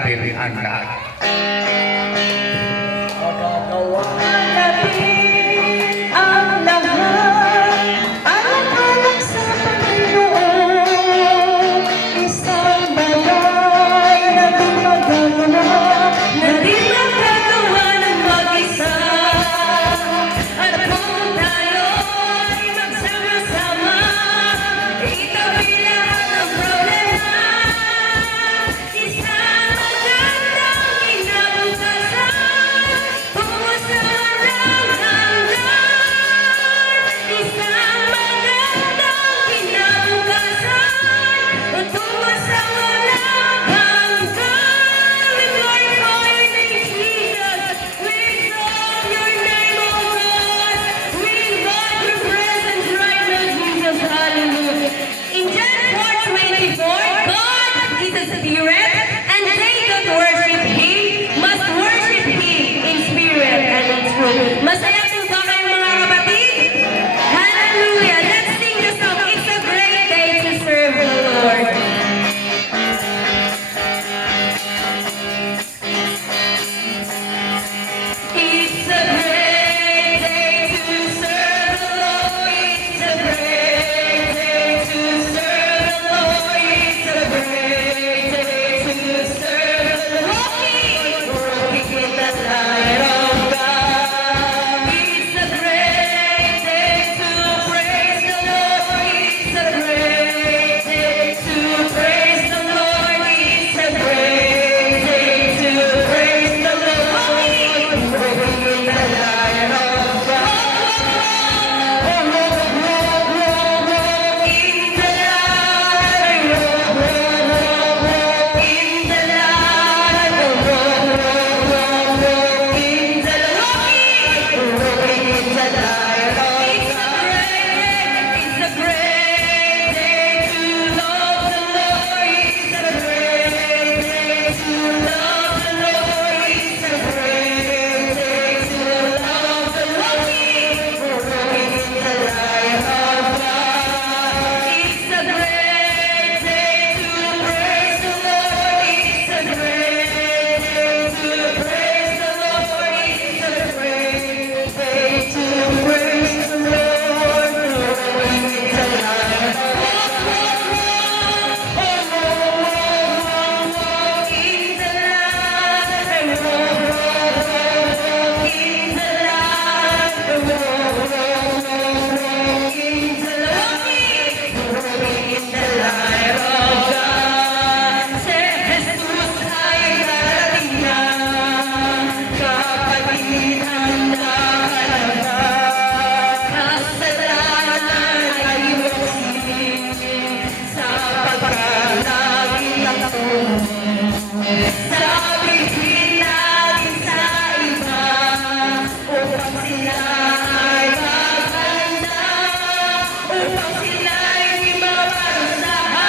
Pilihan lahat. Magagawa natin ang lahat, alang-alang sa Panginoon. Isang bagay na di magagawa, na di magagawa ng mag-isa. At kung tayo'y magsama-sama, itabi lahat ng problema. Isang magandang kinabukasan, tungo sa walang hanggan. Isang magandang kinabukasan, tungo sa walang hanggan. We glorify your name, Jesus. We exalt your name, O God. We invite your presence right now, Jesus. Hallelujah. In John 4:24, God is a spirit, and they that worship Him must worship Him in spirit and in truth. Masaya po ba kayo mga kapatid? Hallelujah! Let's sing the song. It's a great day to serve the Lord. It's a great day to serve the Lord. It's a great day to serve the Lord. It's a great day to serve the Lord. Walking in the light of God. It's a great day to praise the Lord. It's a great day to praise the Lord. It's a great day to praise the Lord. Walking in the light of God. In the Sabihin natin sa iba, upang sila ay maganda, upang sila ay di maparusahan.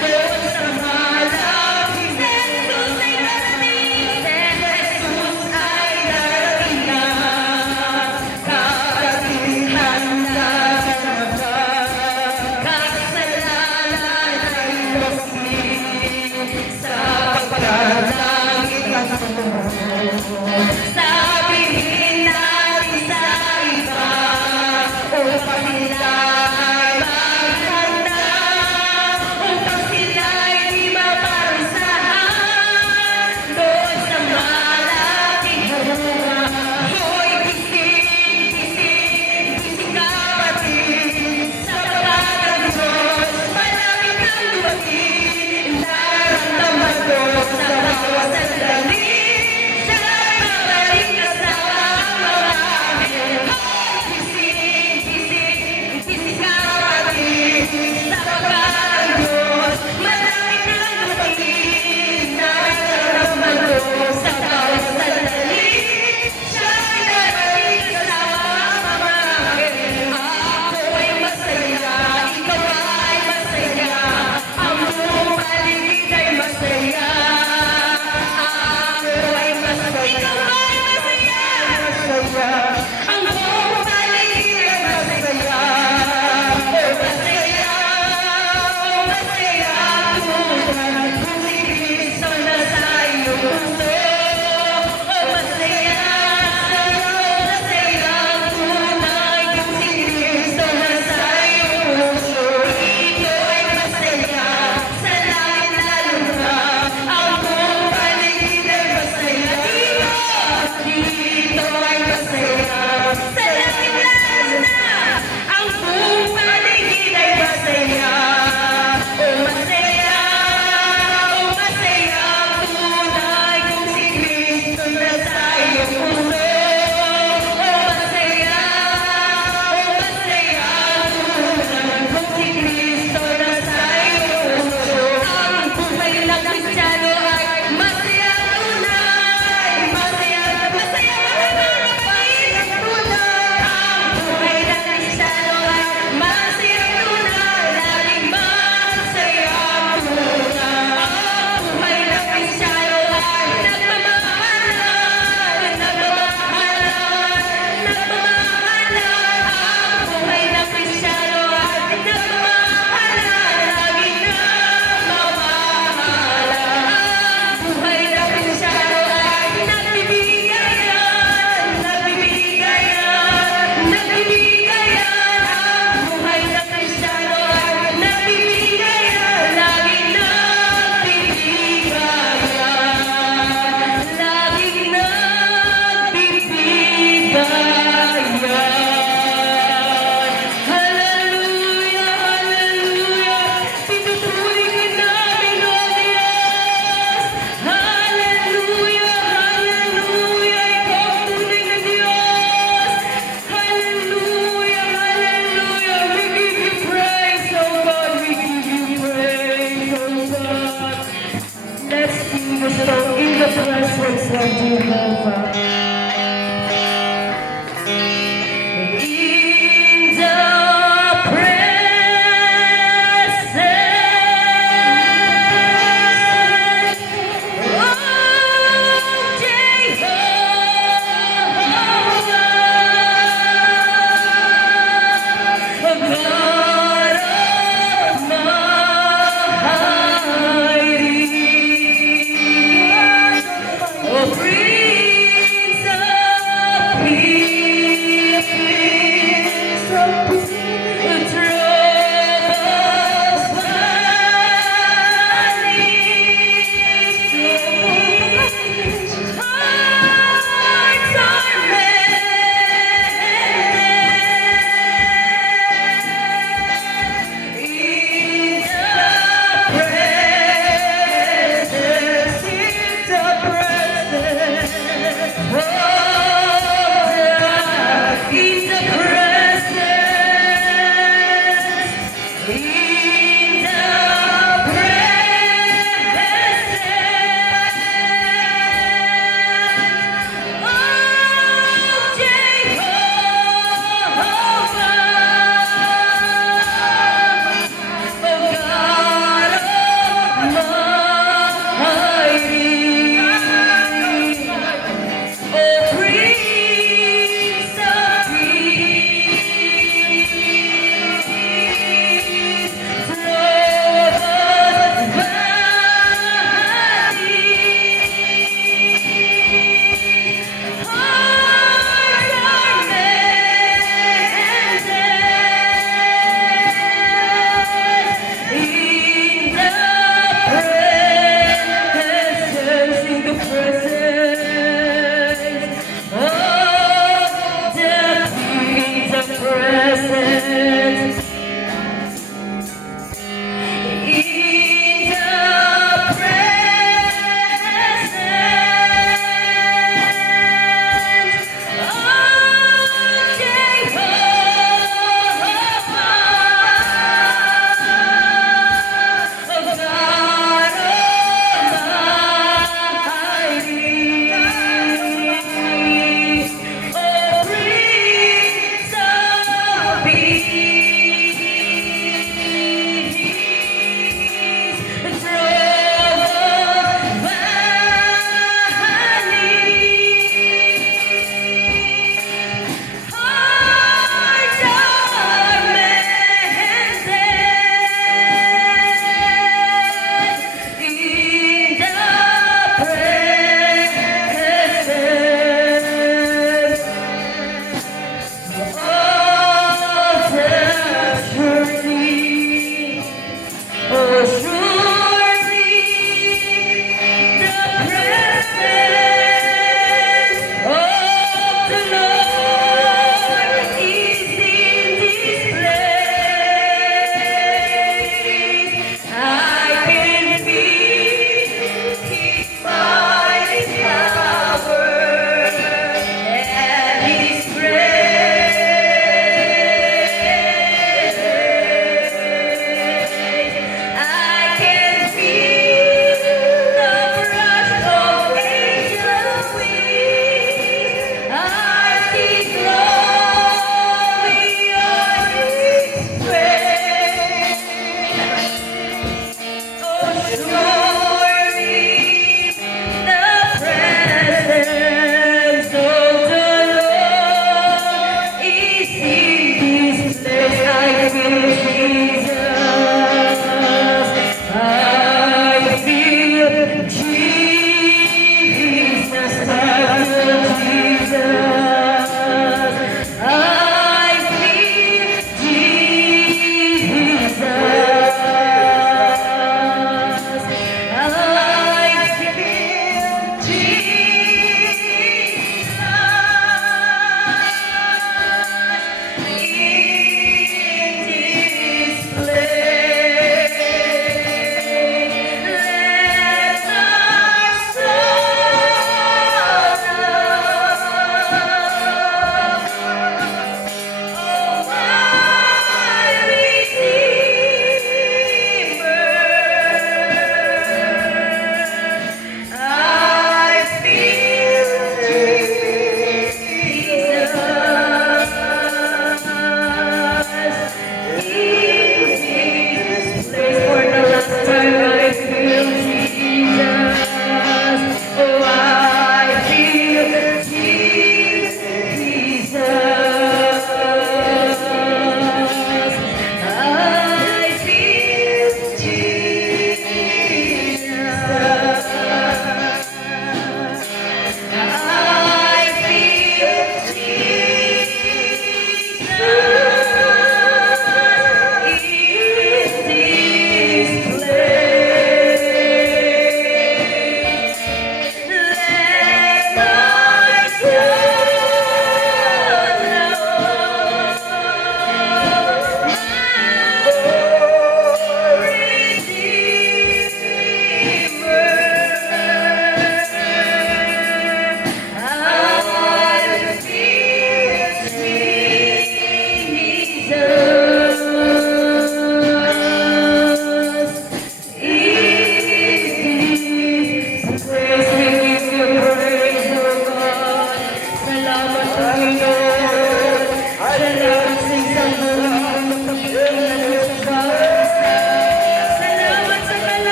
Doon sa malapit, si Jesus ay darating, si Jesus ay darating na. Kapatihan na kasalanan ay iwasin sa pagkakas. gusto in the presence of Jehovah. In the presence of Jehovah, God Almighty, oh Prince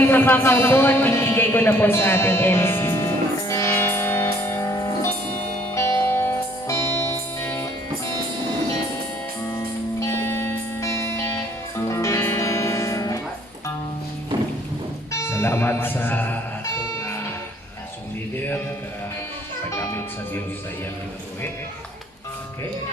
po'y makakaupo at ibigay ko na po sa ating MC. Salamat sa ato na song leader sa paggamit sa Diyos sa iyang buhay. Okay?